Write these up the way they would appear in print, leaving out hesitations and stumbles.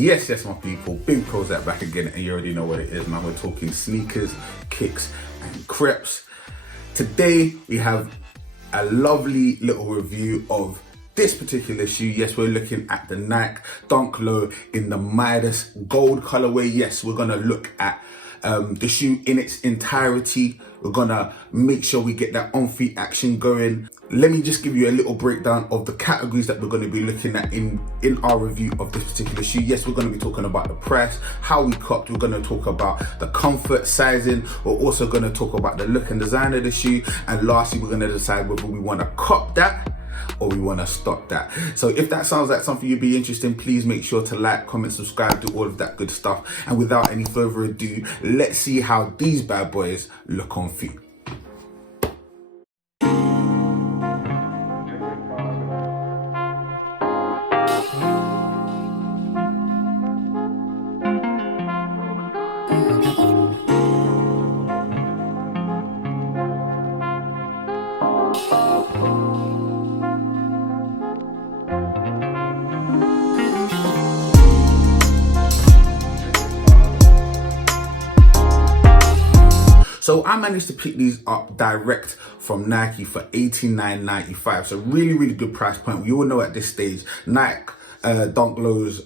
Yes, my people, Big PROZECH back again, and you already know what it is, man. We're talking sneakers, kicks, and crepes. Today, we have a lovely little review of this particular shoe. Yes, we're looking at the Nike Dunk Low in the MIDAS Gold colorway. Yes, we're gonna look at the shoe in its entirety. We're gonna make sure we get that on-feet action going. Let me just give you a little breakdown of the categories that we're gonna be looking at in our review of this particular shoe. Yes, we're gonna be talking about the price, how we copped, we're gonna talk about the comfort, sizing, we're also gonna talk about the look and design of the shoe, and lastly, we're gonna decide whether we wanna cop that or we want to stop that. So if that sounds like something you'd be interested in, please make sure to like, comment, subscribe, do all of that good stuff. And without any further ado, let's see how these bad boys look on feet. So I managed to pick these up direct from Nike for $89.95. So really good price point. We all know at this stage, Nike Dunk Lows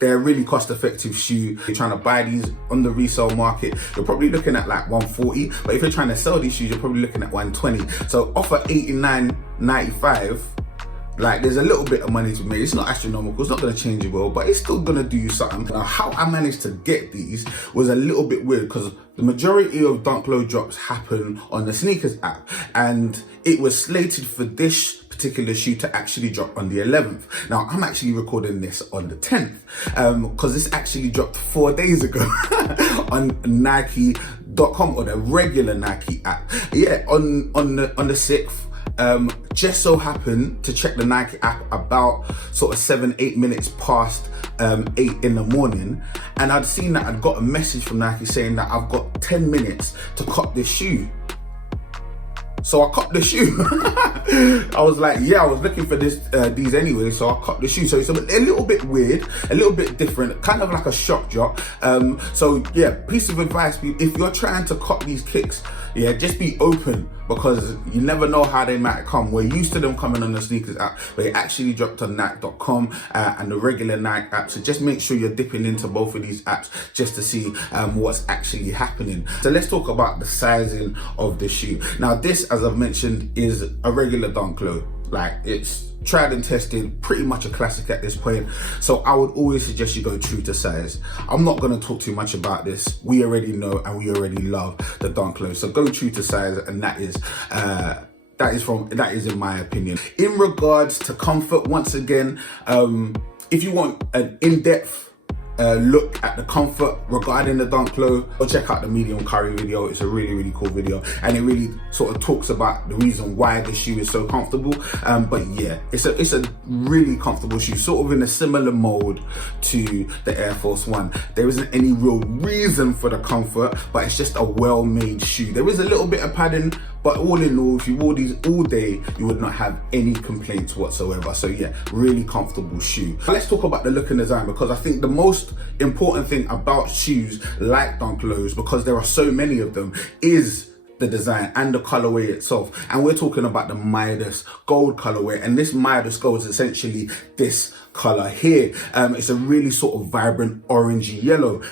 they're a really cost-effective shoe. If you're trying to buy these on the resale market, you're probably looking at like $140. But if you're trying to sell these shoes, you're probably looking at $120. So off at $89.95, like there's a little bit of money to make. It's not astronomical, it's not gonna change your world, but it's still gonna do you something. Now, how I managed to get these was a little bit weird because the majority of Dunk Low drops happen on the sneakers app, and it was slated for this particular shoe to actually drop on the 11th. Now, I'm actually recording this on the 10th because this actually dropped 4 days ago on Nike.com or the regular Nike app. Yeah, on the 6th. Just so happened to check the Nike app about sort of 7-8 minutes past 8 in the morning, and I'd seen that I'd got a message from Nike saying that I've got 10 minutes to cop this shoe. So I copped the shoe. I was like, yeah, I was looking for these anyway, so I copped the shoe. So it's a little bit weird, a little bit different, kind of like a shock drop. So yeah, piece of advice, if you're trying to cop these kicks, yeah, just be open, because you never know how they might come. We're used to them coming on the sneakers app, but it actually dropped on Nike.com and the regular Nike app. So just make sure you're dipping into both of these apps just to see what's actually happening. So let's talk about the sizing of the shoe. Now this, as I've mentioned, is a regular Dunk Low. Like, it's tried and tested, pretty much a classic at this point. So I would always suggest you go true to size. I'm not going to talk too much about this. We already know and we already love the Dunk Low. So go true to size, and that is in my opinion. In regards to comfort, once again, if you want an in-depth look at the comfort regarding the Dunk Low, go check out the Medium Curry video. It's a really cool video, and it really sort of talks about the reason why the shoe is so comfortable. But yeah, it's a really comfortable shoe, sort of in a similar mode to the Air Force One. There isn't any real reason for the comfort, but it's just a well-made shoe. There is a little bit of padding, but all in all, if you wore these all day, you would not have any complaints whatsoever. So yeah, really comfortable shoe. Let's talk about the look and design, because I think the most important thing about shoes like Dunk Lows, because there are so many of them, is the design and the colorway itself. And we're talking about the MIDAS Gold colorway, and this MIDAS Gold is essentially this color here. It's a really sort of vibrant orangey yellow,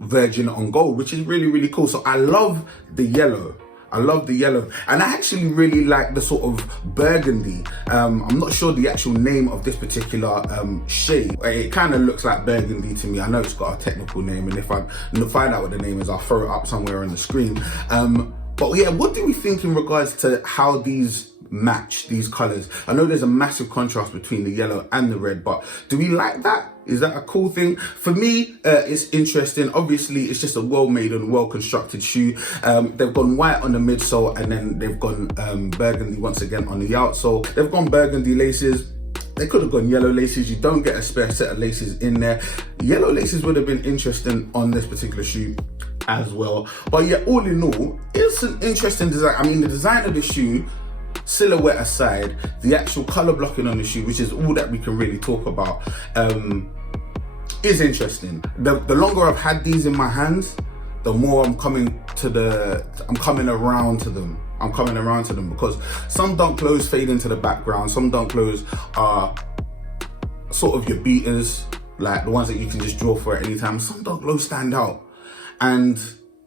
virgin on gold, which is really cool. So I love the yellow. And I actually really like the sort of burgundy. I'm not sure the actual name of this particular shade. It kind of looks like burgundy to me. I know it's got a technical name, and if I find out what the name is, I'll throw it up somewhere on the screen. But yeah, what do we think in regards to how these match, these colors? I know there's a massive contrast between the yellow and the red, but do we like that? Is that a cool thing? For me, it's interesting. Obviously, it's just a well-made and well-constructed shoe. They've gone white on the midsole, and then they've gone burgundy once again on the outsole. They've gone burgundy laces. They could have gone yellow laces. You don't get a spare set of laces in there. Yellow laces would have been interesting on this particular shoe as well. But yeah, all in all, it's an interesting design. I mean, the design of the shoe, silhouette aside, the actual color blocking on the shoe, which is all that we can really talk about, is interesting. The longer I've had these in my hands, the more I'm coming around to them. I'm coming around to them because some dunk lows fade into the background. Some dunk lows are sort of your beaters, like the ones that you can just draw for at any time. Some dunk lows stand out. And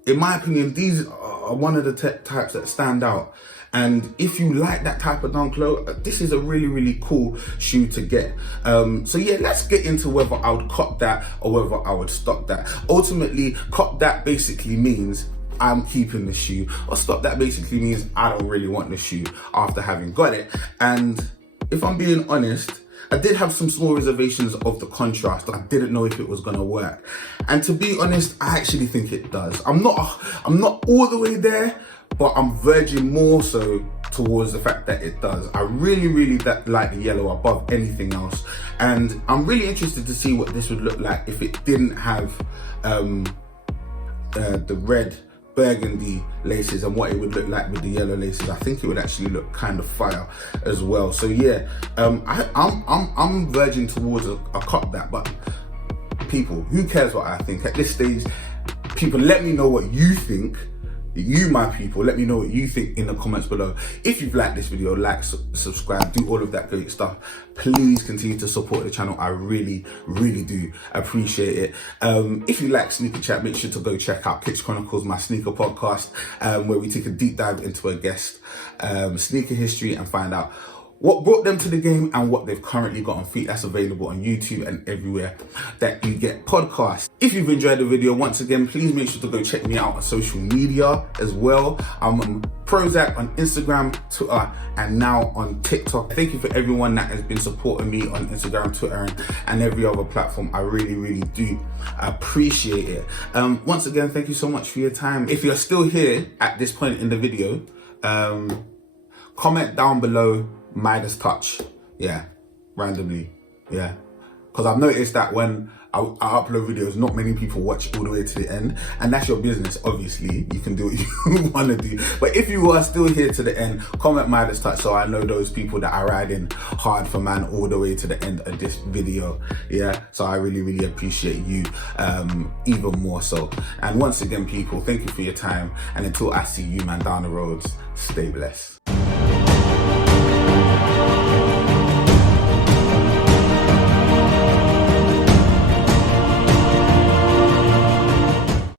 in my opinion, these are one of the types that stand out. And if you like that type of dunk low, this is a really, really cool shoe to get. So yeah, let's get into whether I would cop that or whether I would stock that. Ultimately, cop that basically means I'm keeping the shoe, or stock that basically means I don't really want the shoe after having got it. And if I'm being honest, I did have some small reservations of the contrast. I didn't know if it was gonna work. And to be honest, I actually think it does. I'm not all the way there, but I'm verging more so towards the fact that it does. I really, really like the yellow above anything else. And I'm really interested to see what this would look like if it didn't have the red burgundy laces, and what it would look like with the yellow laces. I think it would actually look kind of fire as well. So yeah, I'm verging towards a cop that, but people, who cares what I think at this stage? People, let me know what you think. You, my people, let me know what you think in the comments below. If you've liked this video, like, subscribe, do all of that great stuff. Please continue to support the channel. I really, really do appreciate it. If you like Sneaker Chat, make sure to go check out Kicks Chronicles, my sneaker podcast, where we take a deep dive into a guest sneaker history and find out what brought them to the game and what they've currently got on feet. That's available on YouTube and everywhere that you get podcasts. If you've enjoyed the video, once again, please make sure to go check me out on social media as well. I'm on PROZECH on Instagram, Twitter, and now on TikTok. Thank you for everyone that has been supporting me on Instagram, Twitter, and every other platform. I really, really do appreciate it. Once again, thank you so much for your time. If you're still here at this point in the video, comment down below Midas touch, yeah, randomly, yeah, because I've noticed that when I upload videos, not many people watch all the way to the end, and that's your business. Obviously, you can do what you want to do, but if you are still here to the end, comment Midas touch so I know those people that are riding hard for man all the way to the end of this video. Yeah, so I really, really appreciate you even more so. And once again, people, thank you for your time, and until I see you, man, down the roads, stay blessed.